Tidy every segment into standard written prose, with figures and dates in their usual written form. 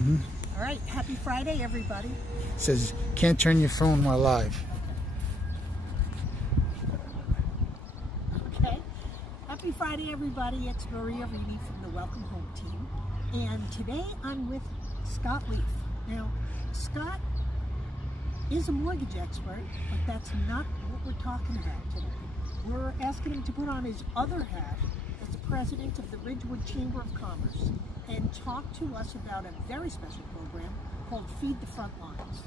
All right, happy Friday, everybody. It says, can't turn your phone while live. Okay. Happy Friday, everybody. It's Maria Reedy from the Welcome Home team. And today I'm with Scott Lief. Now, Scott is a mortgage expert, but that's not what we're talking about today. We're asking him to put on his other hat as the president of the Ridgewood Chamber of Commerce and talk to us about a very special program called Feed the Frontlines.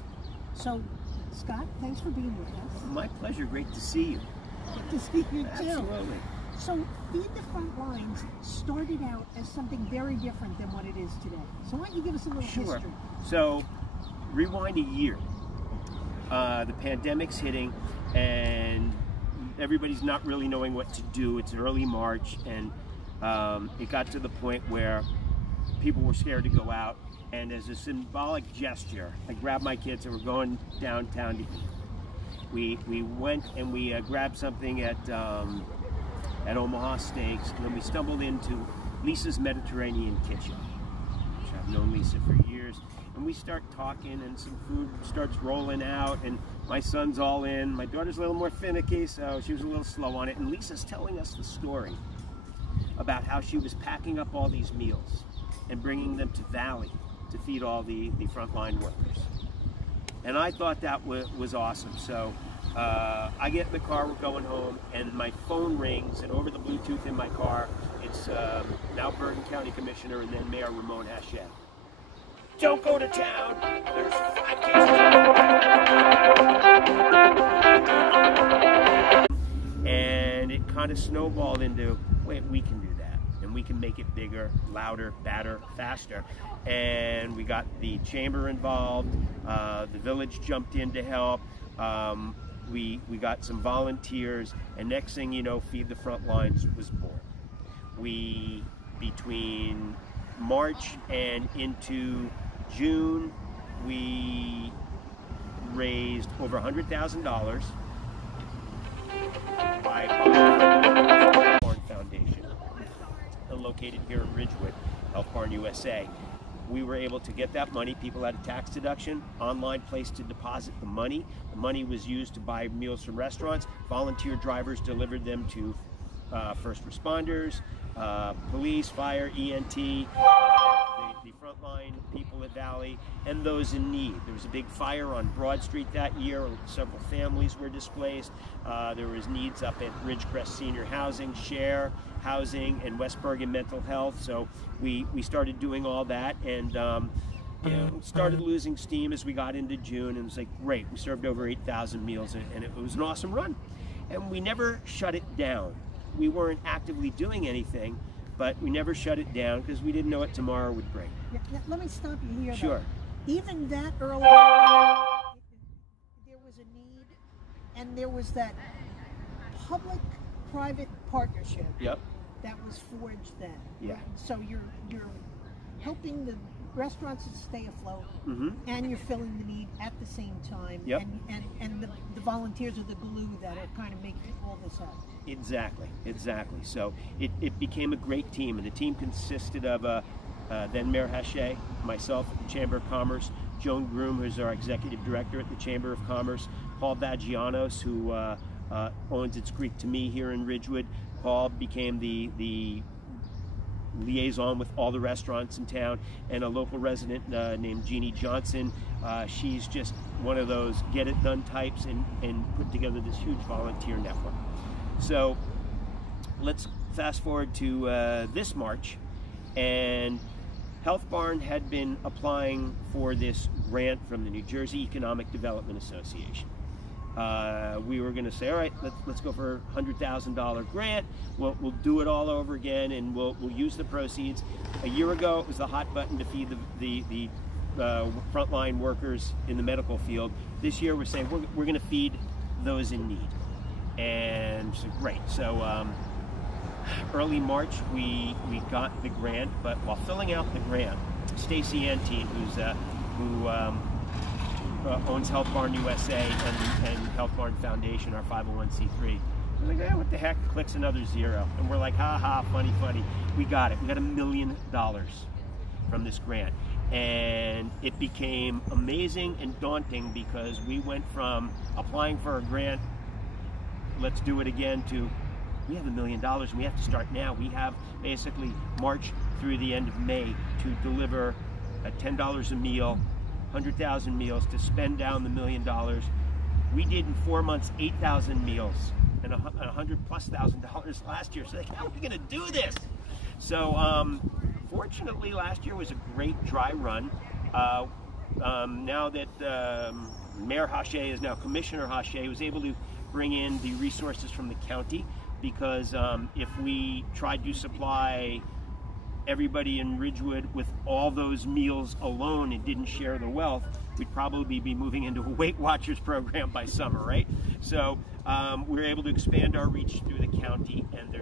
So, Scott, thanks for being with us. My pleasure. Great to see you. Good to see you too. Absolutely. So, Feed the Frontlines started out as something very different than what it is today. So why don't you give us a little history? So, rewind a year. The pandemic's hitting and everybody's not really knowing what to do. It's early March and it got to the point where people were scared to go out, and as a symbolic gesture, I grabbed my kids and we're going downtown to eat. We went and we grabbed something at Omaha Steaks, and then we stumbled into Lisa's Mediterranean Kitchen, which I've known Lisa for years, and we start talking and some food starts rolling out, and my son's all in. My daughter's a little more finicky, so she was a little slow on it, and Lisa's telling us the story about how she was packing up all these meals and bringing them to Valley to feed all the frontline workers. And I thought that was awesome. So I get in the car, we're going home, and my phone rings, and over the Bluetooth in my car, it's now Bergen County Commissioner and then Mayor Ramon Hachette. Don't go to town. There's 5 cases. And it kind of snowballed into, wait, we can do that. And we can make it bigger, louder, badder, faster. And we got the chamber involved. The village jumped in to help. We got some volunteers. And next thing you know, Feed the Frontlines was born. Between March and into June, we raised over $100,000 by Health Barn Foundation, located here in Ridgewood, Health Barn USA. We were able to get that money. People had a tax deduction, online place to deposit the money. The money was used to buy meals from restaurants. Volunteer drivers delivered them to first responders, police, fire, ENT, the frontline people at Valley, and those in need. There was a big fire on Broad Street that year. Several families were displaced. There was needs up at Ridgecrest Senior Housing, Share Housing, and West Bergen Mental Health. So we started doing all that, and started losing steam as we got into June, and it was like, great, we served over 8,000 meals, and it was an awesome run. And we never shut it down. We weren't actively doing anything, but we never shut it down because we didn't know what tomorrow would bring. Let me stop you here. Sure. Though. Even that early, there was a need, and there was that public-private partnership. Yep. That was forged then. Yeah. So you're helping the restaurants to stay afloat, and you're filling the need at the same time. Yep. And the volunteers are the glue that are kind of making all this up. Exactly. So it became a great team, and the team consisted of then Mayor Hachette, myself at the Chamber of Commerce, Joan Groom, who's our executive director at the Chamber of Commerce, Paul Vagianos, who owns It's Greek to Me here in Ridgewood. Paul became the liaison with all the restaurants in town, and a local resident named Jeannie Johnson. She's just one of those get it done types and put together this huge volunteer network. So let's fast forward to this March, and Health Barn had been applying for this grant from the New Jersey Economic Development Association. We were going to say, all right, let's go for a $100,000 grant. We'll do it all over again, and we'll use the proceeds. A year ago, it was the hot button to feed the frontline workers in the medical field. This year, we're saying we're going to feed those in need. And so great. So early March, we got the grant, but while filling out the grant, Stacy Antine, who owns Health Barn USA and Health Barn Foundation, our 501c3. We're like, what the heck? Clicks another zero. And we're like, ha ha, funny. We got it. We got $1 million from this grant. And it became amazing and daunting because we went from applying for a grant, let's do it again, to we have $1 million and we have to start now. We have basically March through the end of May to deliver at $10 a meal, 100,000 meals, to spend down the $1 million. We did in 4 months 8,000 meals and $100,000+ last year. So like, how are we going to do this? So fortunately, last year was a great dry run. Now that Mayor Hache is now Commissioner Hache, was able to bring in the resources from the county, because if we tried to supply everybody in Ridgewood with all those meals alone and didn't share the wealth, we'd probably be moving into a Weight Watchers program by summer, right? So we're able to expand our reach through the county, and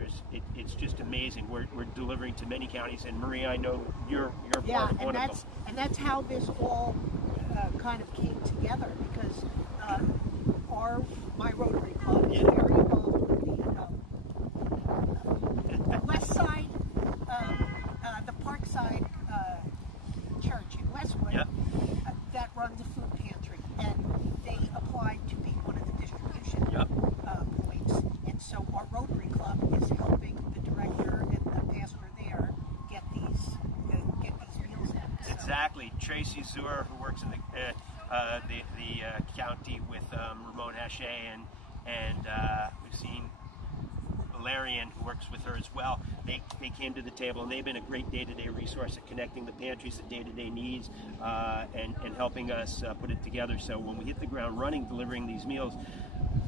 it's just amazing. We're delivering to many counties, and Maria, I know you're part of one of them. And that's how this all kind of came together, because my Rotary Club is very involved with the West Side, the Parkside Church in Westwood. Yep. That runs a food pantry, and they applied to be one of the distribution points. And so our Rotary Club is helping the director and the pastor there get these meals in. So. Exactly. Tracy Zur, who works in the county with Ramon Hache, and we've seen Valerian, who works with her as well. They came to the table, and they've been a great day-to-day resource at connecting the pantries to day-to-day needs, and helping us put it together. So when we hit the ground running, delivering these meals,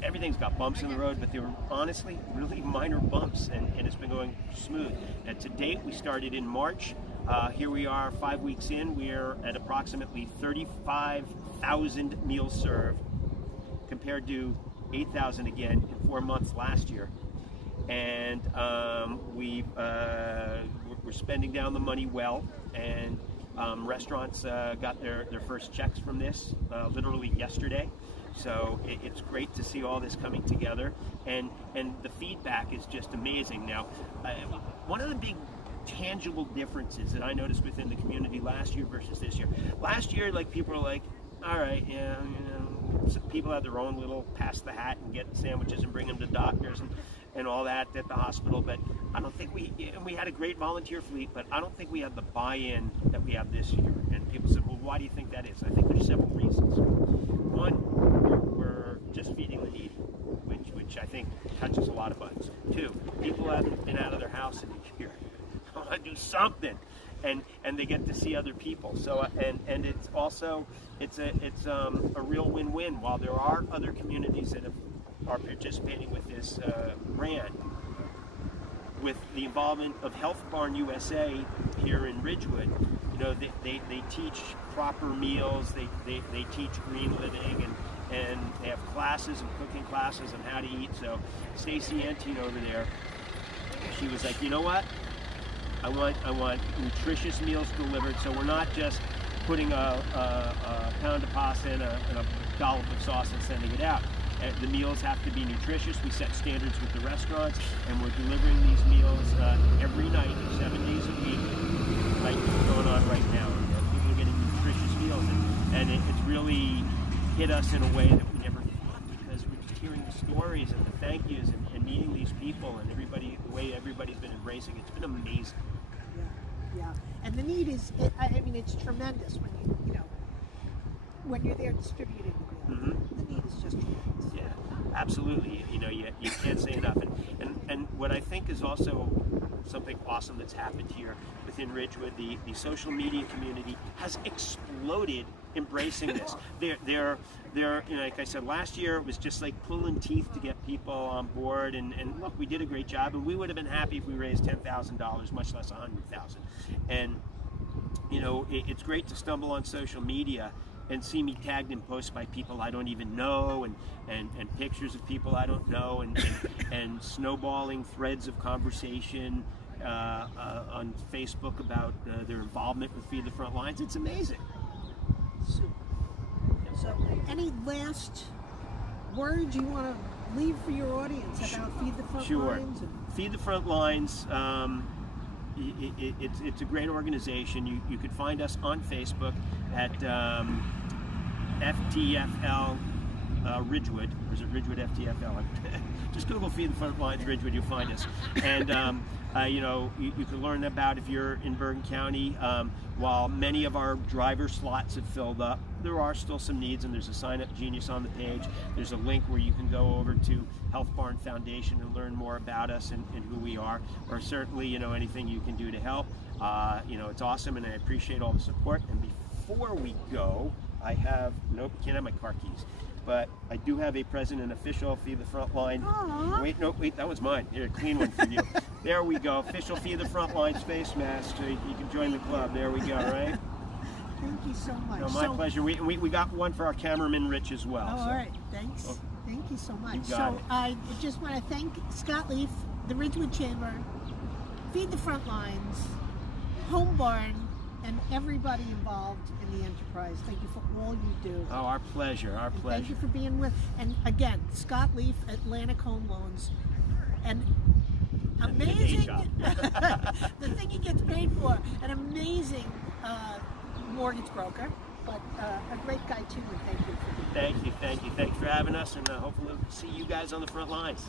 everything's got bumps in the road, but they were honestly really minor bumps, and it's been going smooth. And to date, we started in March. Here we are 5 weeks in. We're at approximately 35,000 meals served, compared to 8,000 again in 4 months last year. And we're spending down the money well, and restaurants got their first checks from this literally yesterday. So it's great to see all this coming together, and the feedback is just amazing. Now, one of the big tangible differences that I noticed within the community last year versus this year. Last year, like, people were like, all right, yeah, so people had their own little pass the hat and get sandwiches and bring them to doctors and all that at the hospital, but I don't think we had a great volunteer fleet, but I don't think we had the buy-in that we have this year. And people said, well, why do you think that is? I think there's several reasons. One, we're just feeding the needy, which I think touches a lot of buttons. Two, people haven't been out of their house in a year. I want to do something, and they get to see other people. So and it's also it's a real win-win. While there are other communities that are participating with this brand, with the involvement of Health Barn USA here in Ridgewood, you know, they teach proper meals, they teach green living, and they have classes and cooking classes on how to eat. So Stacy Antine over there, she was like, you know what? I want nutritious meals delivered. So we're not just putting a pound of pasta and a dollop of sauce and sending it out. The meals have to be nutritious. We set standards with the restaurants, and we're delivering these meals every night, 7 days a week, like what's going on right now. People are getting nutritious meals, and it's really hit us in a way that we never thought, because we're just hearing the stories and the thank yous and meeting these people, and the way everybody's been embracing it. It's been amazing. Yeah. And the need is, I mean, it's tremendous when you're there distributing the meal. Mm-hmm. The need is just tremendous. Yeah, absolutely. You know, you can't say enough. And what I think is also something awesome that's happened here within Ridgewood, the social media community has exploded embracing this. They're you know, like I said, last year it was just like pulling teeth to get people on board, and look, we did a great job, and we would have been happy if we raised $10,000, much less $100,000. And you know, it's great to stumble on social media and see me tagged in posts by people I don't even know, and pictures of people I don't know, and snowballing threads of conversation on Facebook about their involvement with Feed the Frontlines. It's amazing. Super. So, any last words you want to leave for your audience about Feed the Frontlines? Sure. Feed the Frontlines it's a great organization. You could find us on Facebook at FTFL Ridgewood, or is it Ridgewood FTFL? Just Google Feed the Frontlines Ridgewood, you'll find us. And you know, you can learn about, if you're in Bergen County, while many of our driver slots have filled up, there are still some needs, and there's a sign up genius on the page. There's a link where you can go over to Health Barn Foundation and learn more about us and who we are, or certainly, you know, anything you can do to help. You know, it's awesome, and I appreciate all the support. And before we go, I have, nope, can't have my car keys, but I do have a present and official Feed the Frontline. Aww. Wait, no, wait, that was mine. Here, a clean one for you. There we go, official Feed the Frontline face mask, so you can join the club. There we go, right? Thank you so much. No, my pleasure. We got one for our cameraman Rich as well. Oh, so. all right, thanks. Oh. Thank you so much. You got So it. I just want to thank Scott Lief, the Ridgewood Chamber, Feed the Frontlines, Home Barn, and everybody involved in the enterprise. Thank you for all you do. Oh, our pleasure, our And pleasure. thank you for being with. And again, Scott Lief, Atlantic Home Loans, and amazing. The thing he gets paid for, an amazing mortgage broker, but a great guy too. And thank you for being. Thank you for having us, and hopefully we'll see you guys on the front lines.